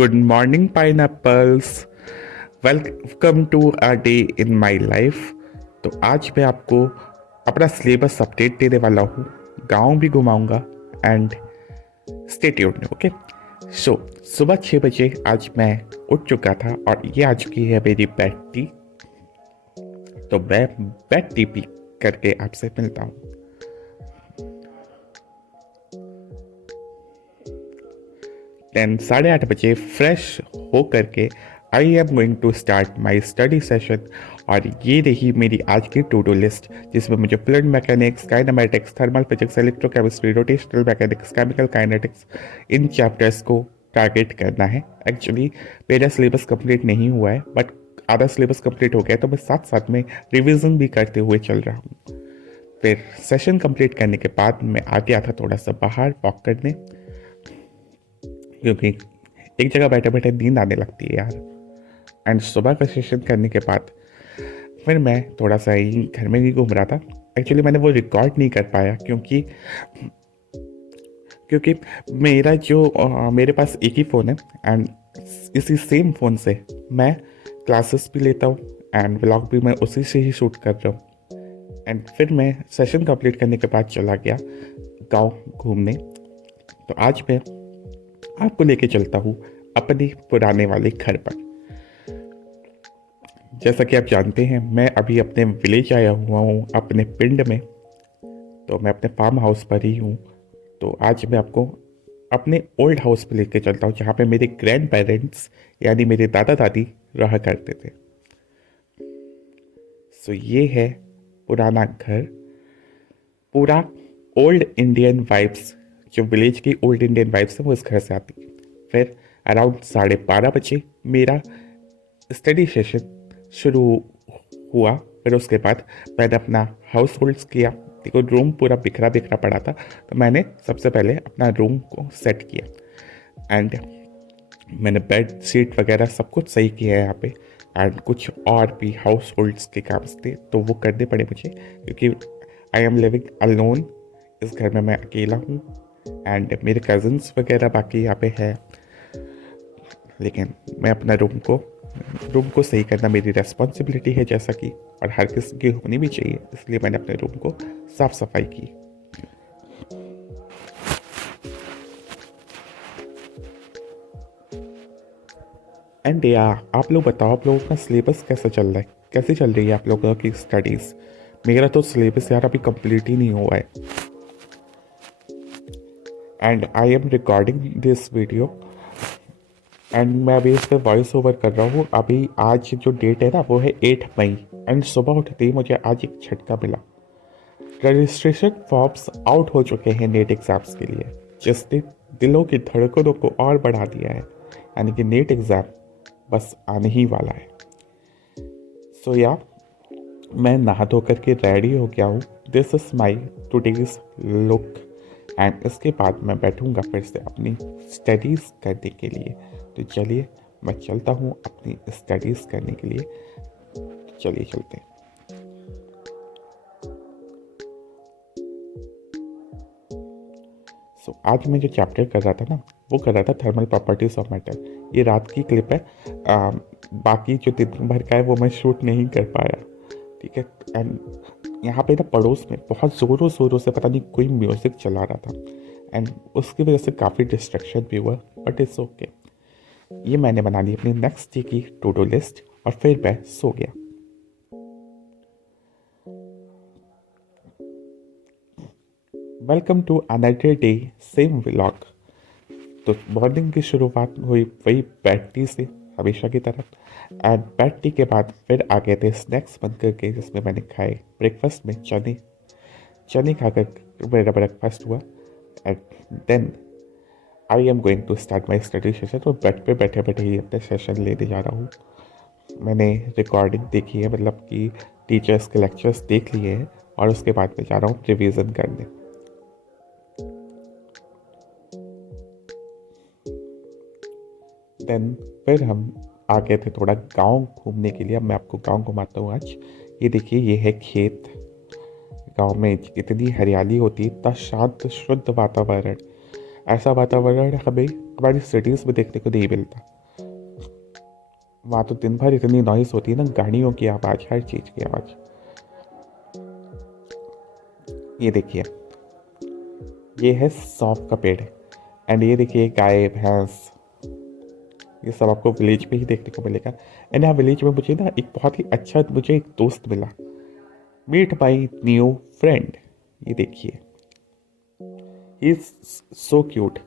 Good morning, pineapples. Welcome to a day in my life. तो आज मैं आपको अपना सिलेबस अपडेट देने वाला हूँ, गांव भी घुमाऊंगा एंड स्टे ट्यून्ड. ओके. सो सुबह 6 बजे आज मैं उठ चुका था और ये आ चुकी है मेरी बेड टी. तो मैं बेड टी पी करके आपसे मिलता हूँ. देन 8:30 बजे फ्रेश हो करके I am going to start my study session. और ये रही मेरी आज की टू डू लिस्ट, जिसमें मुझे fluid mechanics, kinematics, thermal physics, electrochemistry, rotational mechanics, chemical kinetics, इन चैप्टर्स को टारगेट करना है. एक्चुअली मेरा सिलेबस कंप्लीट नहीं हुआ है, बट आधा सिलेबस कंप्लीट हो गया, तो मैं साथ साथ में रिविज़न भी करते हुए चल रहा हूँ. फिर सेशन कंप्लीट करने के बाद मैं आ गया था थोड़ा सा बाहर वॉक करने, क्योंकि एक जगह बैठे बैठे नींद आने लगती है यार. एंड सुबह का सेशन करने के बाद फिर मैं थोड़ा सा ही घर में ही घूम रहा था. एक्चुअली मैंने वो रिकॉर्ड नहीं कर पाया क्योंकि मेरे पास एक ही फ़ोन है एंड इसी सेम फ़ोन से मैं क्लासेस भी लेता हूँ एंड व्लॉग भी मैं उसी से ही शूट कर रहा हूँ. एंड फिर मैं सेशन कंप्लीट करने के बाद चला गया गाँव घूमने. तो आज मैं आपको लेके चलता हूँ अपने पुराने वाले घर पर. जैसा कि आप जानते हैं, मैं अभी अपने विलेज आया हुआ हूँ, अपने पिंड में. तो मैं अपने फार्म हाउस पर ही हूँ. तो आज मैं आपको अपने ओल्ड हाउस पर लेके चलता हूँ, जहाँ पे मेरे ग्रैंड पेरेंट्स यानी मेरे दादा दादी रहा करते थे. सो ये है पुराना घर. पूरा ओल्ड इंडियन वाइब्स, जो विलेज की ओल्ड इंडियन वाइब्स है, वो इस घर से आती है. फिर अराउंड 12:30 मेरा स्टडी सेशन शुरू हुआ. फिर उसके बाद मैंने अपना हाउस होल्ड्स किया. देखो, रूम पूरा बिखरा बिखरा पड़ा था, तो मैंने सबसे पहले अपना रूम को सेट किया एंड मैंने बेड शीट वगैरह सब कुछ सही किया है यहाँ पे. एंड कुछ और भी हाउस होल्ड्स के काम थे, तो वो करने पड़े मुझे, क्योंकि आई एम लिविंग अलोन. इस घर में मैं अकेला हूँ एंड मेरे कज़न्स वगैरह बाकी यहाँ पे है. लेकिन मैं अपना रूम को सही करना मेरी रेस्पॉन्सिबिलिटी है, जैसा कि और हर किसी की होनी भी चाहिए. इसलिए मैंने अपने रूम को साफ सफाई की. एंड आप लोग बताओ, आप लोगों का सिलेबस कैसा चल रहा है, कैसे चल रही है आप लोगों की स्टडीज़. मेरा तो सिलेबस यार अभी कंप्लीट ही नहीं हुआ है. And I am recording this video and मैं अभी इस पर वॉइस ओवर कर रहा हूँ. अभी आज जो डेट है ना, वो है 8 मई. एंड सुबह उठते ही मुझे आज एक झटका मिला. रजिस्ट्रेशन फॉर्म्स आउट हो चुके हैं नेट एग्ज़ाम्स के लिए, जिसने दिलों की धड़कनों को और बढ़ा दिया है. यानी कि नेट एग्ज़ाम बस आने ही वाला है. सो या मैं नहा धो करके रेडी हो गया हूँ. This is my today's look. And इसके बाद मैं बैठूंगा फिर से अपनी स्टडीज़ करने के लिए. तो चलिए मैं चलता हूँ अपनी स्टडीज़ करने के लिए. चलिए चलते हैं. सो आज मैं जो चैप्टर कर रहा था ना, वो कर रहा था थर्मल प्रॉपर्टीज ऑफ मैटर. ये रात की क्लिप है. बाकी जो दिन भर का है वो मैं शूट नहीं कर पाया. ठीक है. एंड यहाँ पे ना पड़ोस में बहुत ज़ोरों ज़ोरों से पता नहीं कोई म्यूज़िक चला रहा था एंड उसकी वजह से काफ़ी डिस्ट्रैक्शन भी हुआ, बट इट्स ओके. ये मैंने बना ली अपनी नेक्स्ट डे की टू डू लिस्ट और फिर मैं सो गया. Welcome to another day, same vlog. तो मॉर्निंग की शुरुआत हुई वही बेड टी से, हमेशा की तरह. एंड बेड टी के बाद फिर आ गए थे स्नैक्स बन करके, जिसमें मैंने खाए ब्रेकफास्ट में चने खाकर मेरा ब्रेकफास्ट हुआ. And then I am going to start my study session. तो बेड पे बैठे बैठे ही अपने सेशन लेने जा रहा हूँ. मैंने रिकॉर्डिंग देखी है, मतलब कि टीचर्स के लेक्चर्स देख लिए हैं और उसके बाद मैं जा रहा हूँ रिवीजन करने. देन फिर हम आ गए थे थोड़ा गांव घूमने के लिए. अब मैं आपको गांव घुमाता हूँ आज. ये देखिए, ये है खेत. गांव में इतनी हरियाली होती है, इतना शांत शुद्ध वातावरण. ऐसा वातावरण हमें हमारी सिटीज़ में देखने को नहीं मिलता. वहाँ तो दिन भर इतनी नॉइस होती है ना, गाड़ियों की आवाज़, हर चीज़ की आवाज़। ये देखिए, ये है सौंफ का पेड़, एंड ये देखिए गाय भैंस, ये सब आपको विलेज में ही देखने को मिलेगा। एंड यहाँ विलेज में मुझे ना एक बहुत ही अच्छा, मुझे एक दोस्त मिला। Meet my new friend. ये देखिए, he is so cute.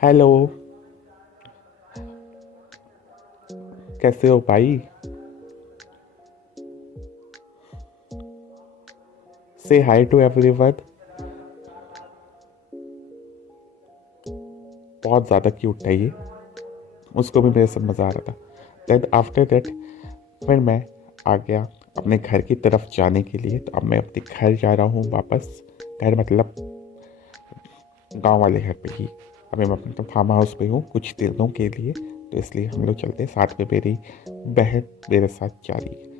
Hello, कैसे हो भाई? से हाई टू एवरीवन। बहुत ज़्यादा क्यूट था ये, उसको भी मेरे साथ मज़ा आ रहा था। देन आफ्टर दैट फिर मैं आ गया अपने घर की तरफ जाने के लिए। तो अब मैं अपने घर जा रहा हूँ वापस। घर मतलब गांव वाले घर पे ही। अभी मैं अपने फार्म हाउस पे हूँ कुछ दिनों के लिए, तो इसलिए हम लोग चलते हैं साथ में। मेरी बहन मेरे साथ जा रही है।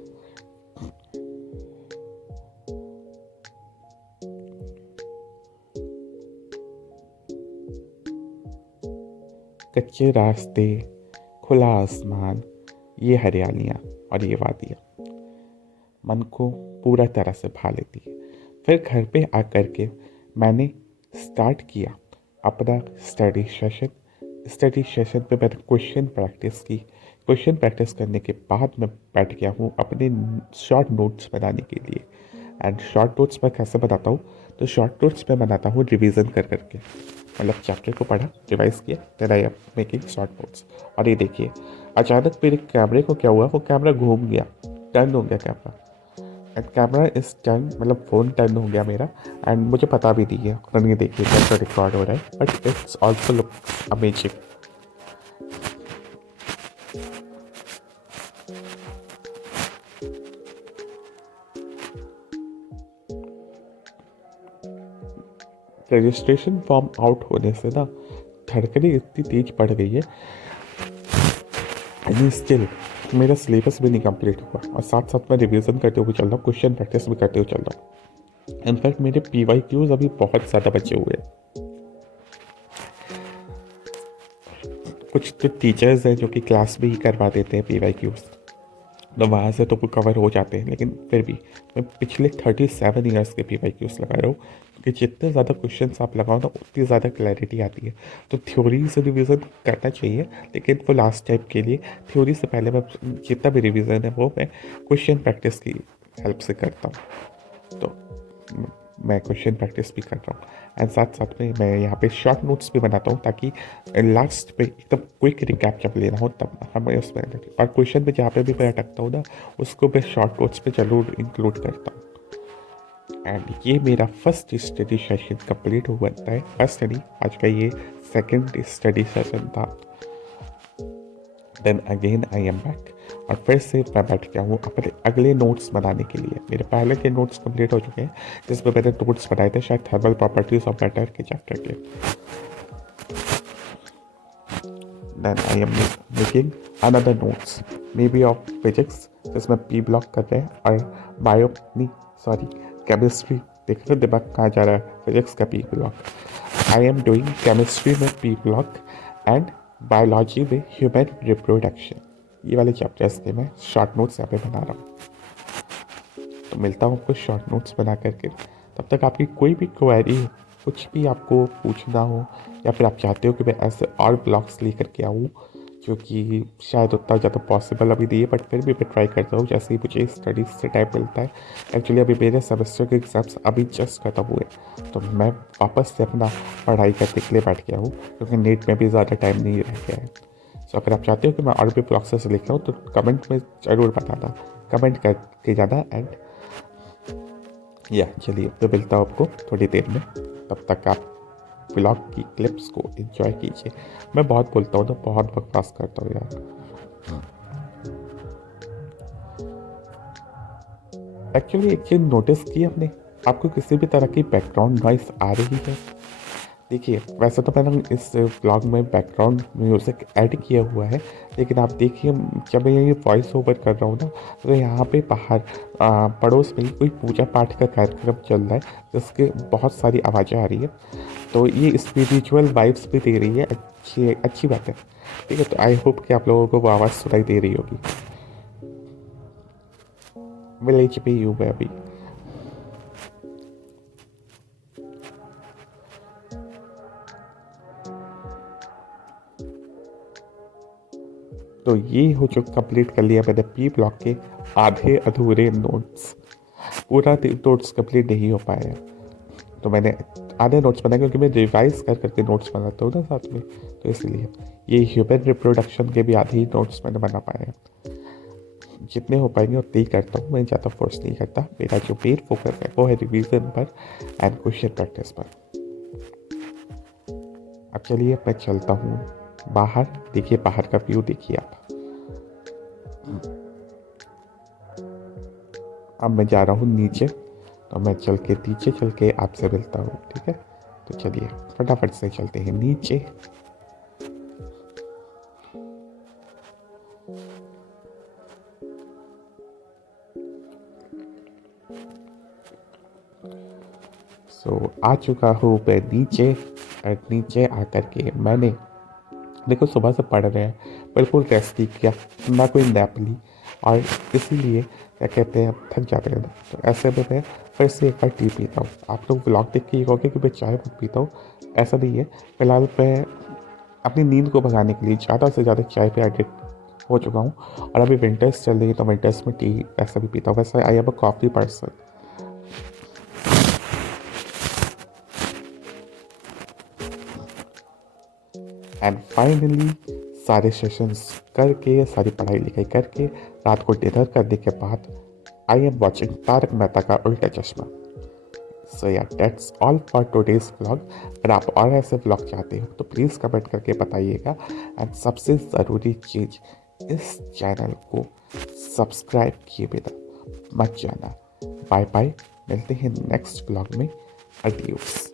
कच्चे रास्ते, खुला आसमान, ये हरियालियाँ और ये वादियाँ मन को पूरा तरह से भा लेती है। फिर घर पे आकर के मैंने स्टार्ट किया अपना स्टडी सेशन पे मैंने क्वेश्चन प्रैक्टिस की। क्वेश्चन प्रैक्टिस करने के बाद मैं बैठ गया हूँ अपने शॉर्ट नोट्स बनाने के लिए। एंड शॉर्ट नोट्स मैं कैसे बनाता हूँ? तो शॉर्ट नोट्स मैं बनाता हूँ रिवीजन कर करके, मतलब चैप्टर को पढ़ा, रिवाइज किया, then I am making short notes. और ये देखिए, अचानक मेरे कैमरे को क्या हुआ, वो कैमरा घूम गया, टर्न हो गया कैमरा। एंड कैमरा इस टर्न, मतलब फ़ोन टर्न हो गया मेरा, एंड मुझे पता भी नहीं है। और ये देखिए कैसा रिकॉर्ड हो रहा है, but it's also look amazing. Registration form out होने से ना धड़कने इतनी तेज बढ़ गई है, एंड स्टिल मेरा सिलेबस भी नहीं कंप्लीट हुआ, और साथ साथ मैं रिवीजन करते हुए चल रहा हूँ, क्वेश्चन प्रैक्टिस भी करते हुए चल रहा हूँ। इनफैक्ट मेरे PYQs अभी बहुत ज़्यादा बचे हुए हैं। कुछ तो टीचर्स हैं जो कि क्लास में ही करवा देते हैं PYQs, तो वहाँ से तो वो कवर हो जाते हैं, लेकिन फिर भी मैं पिछले 37 ईयर्स के PYQs लगा रहा हूँ, क्योंकि जितने ज़्यादा क्वेश्चन आप लगाओ ना उतनी ज़्यादा क्लैरिटी आती है। तो थ्योरी से रिवीजन करना चाहिए, लेकिन वो लास्ट टाइम के लिए। थ्योरी से पहले मैं जितना भी रिवीजन है वो मैं क्वेश्चन प्रैक्टिस की हेल्प से करता हूँ। तो मैं क्वेश्चन प्रैक्टिस भी कर रहा हूँ, एंड साथ साथ में मैं यहाँ पे शॉर्ट नोट्स भी बनाता हूँ, ताकि लास्ट पे एकदम क्विक रिकैप जब लेना हो तब हमें उसमें। और क्वेश्चन पे जहाँ पे भी मैं अटकता हूँ ना, उसको मैं शॉर्ट नोट्स पे जरूर इंक्लूड करता हूँ। एंड ये मेरा फर्स्ट स्टडी सेशन कंप्लीट हुआ है। फर्स्ट स्टडी, आज का ये सेकंड स्टडी सेशन था। Then again I am back, और फिर से मैं बैठ गया हूँ अपने अगले नोट्स बनाने के लिए। मेरे पहले के नोट्स कंप्लीट हो चुके हैं, जिसमें मैंने नोट्स बनाए थे शायद थर्मल प्रॉपर्टीज ऑफ मैटर के चैप्टर के। Then I am making another notes maybe of physics, जिसमें P ब्लॉक कर रहे हैं, और बायो नहीं सॉरी केमिस्ट्री। देख रहे दिमाग कहाँ जा रहा है, फिजिक्स का P block. I am doing chemistry में P ब्लॉक, एंड बायोलॉजी में ह्यूमन रिप्रोडक्शन। ये वाले चैप्टर्स के मैं शॉर्ट नोट्स यहाँ पे बना रहा हूँ। तो मिलता हूँ आपको शॉर्ट नोट्स बना करके। तब तक आपकी कोई भी क्वेरी हो, कुछ भी आपको पूछना हो, या फिर आप चाहते हो कि मैं ऐसे और ब्लॉग्स लेकर के आऊँ, जो कि शायद उतना ज़्यादा पॉसिबल अभी नहीं है, बट फिर भी मैं ट्राई करता हूँ जैसे ही मुझे स्टडीज़ से टाइम मिलता है। एक्चुअली अभी मेरे सेमेस्टर के एग्ज़ाम्स अभी जस्ट खत्म हुए, तो मैं वापस से अपना पढ़ाई करने के लिए बैठ गया हूँ, क्योंकि नेट में भी ज़्यादा टाइम नहीं रह गया है। सो अगर आप चाहते हो कि मैं और भी ब्लॉग्स से लिख रहा हूँ, तो कमेंट में ज़रूर बताना, कमेंट करके जाना। एंड या चलिए, मैं मिलता हूँ आपको थोड़ी देर में। तब तक आप ब्लॉग की क्लिप्स को एंजॉय कीजिए। मैं बहुत बोलता हूँ ना, बहुत बकवास करता हूँ यार। एक्चुअली एक चीज़ नोटिस की आपने, आपको किसी भी तरह की बैकग्राउंड नॉइस आ रही है देखिए, वैसे तो मैंने इस व्लॉग में बैकग्राउंड म्यूज़िक ऐड किया हुआ है, लेकिन आप देखिए जब मैं ये वॉइस ओवर कर रहा हूँ ना, तो यहाँ पे बाहर पड़ोस में कोई पूजा पाठ का कार्यक्रम चल रहा है, जिसके बहुत सारी आवाज़ें आ रही है। तो ये स्पिरिचुअल वाइब्स भी दे रही है, अच्छी अच्छी बात है। ठीक है, तो आई होप कि आप लोगों को वो आवाज़ सुनाई दे रही होगी। विलेज पे ही हूँ मैं अभी। तो ये हो जो कंप्लीट कर लिया मैंने पी ब्लॉक के आधे अधूरे नोट्स। पूरा नोट्स कंप्लीट नहीं हो पाया, तो मैंने आधे नोट्स बनाए क्योंकि मैं रिवाइज कर करके नोट्स बनाता हूँ ना साथ में, तो इसलिए ये ह्यूमन रिप्रोडक्शन के भी आधे ही नोट्स मैंने बना पाए हैं। जितने हो पाएंगे उतने ही करता हूँ, मैं ज़्यादा फोर्स नहीं करता। मेरा जो मेन फोकस है वो है रिवीजन पर एंड क्वेश्चन प्रैक्टिस पर। अब चलिए मैं चलता हूँ बाहर। देखिए बाहर का व्यू देखिए आप। अब मैं जा रहा हूँ नीचे, तो मैं चल के नीचे चल के आपसे मिलता हूँ, ठीक है। तो चलिए फटाफट से चलते हैं नीचे। आ चुका हूँ मैं नीचे, और नीचे आकर के मैंने देखो सुबह से पढ़ रहे हैं, बिल्कुल रेस्ट नहीं किया, ना कोई नैप ली, और इसीलिए क्या कहते हैं थक जाते हैं ना। तो ऐसे में मैं फिर से एक बार टी पीता हूँ। आप लोग व्लॉग देख के ये कहोगे कि मैं चाय बहुत पीता हूँ, ऐसा नहीं है। फिलहाल मैं अपनी नींद को भगाने के लिए ज़्यादा से ज़्यादा चाय पे एडिक्ट हो चुका हूँ। और अभी विंटर्स चल रही है, तो विंटर्स में टी ऐसा भी पीता हूँ। वैसे I am a coffee person. And finally सारे सेशंस करके, सारी पढ़ाई लिखाई करके, रात को डिनर करने के बाद I am watching Taarak Mehta ka Ooltah Chashmah. So yeah that's all for today's vlog. अगर आप और ऐसे व्लॉग चाहते हो तो प्लीज़ कमेंट करके बताइएगा। एंड सबसे ज़रूरी चीज़, इस चैनल को सब्सक्राइब किए बिना मत जाना। बाय बाय, मिलते हैं नेक्स्ट व्लॉग में। अडियोस।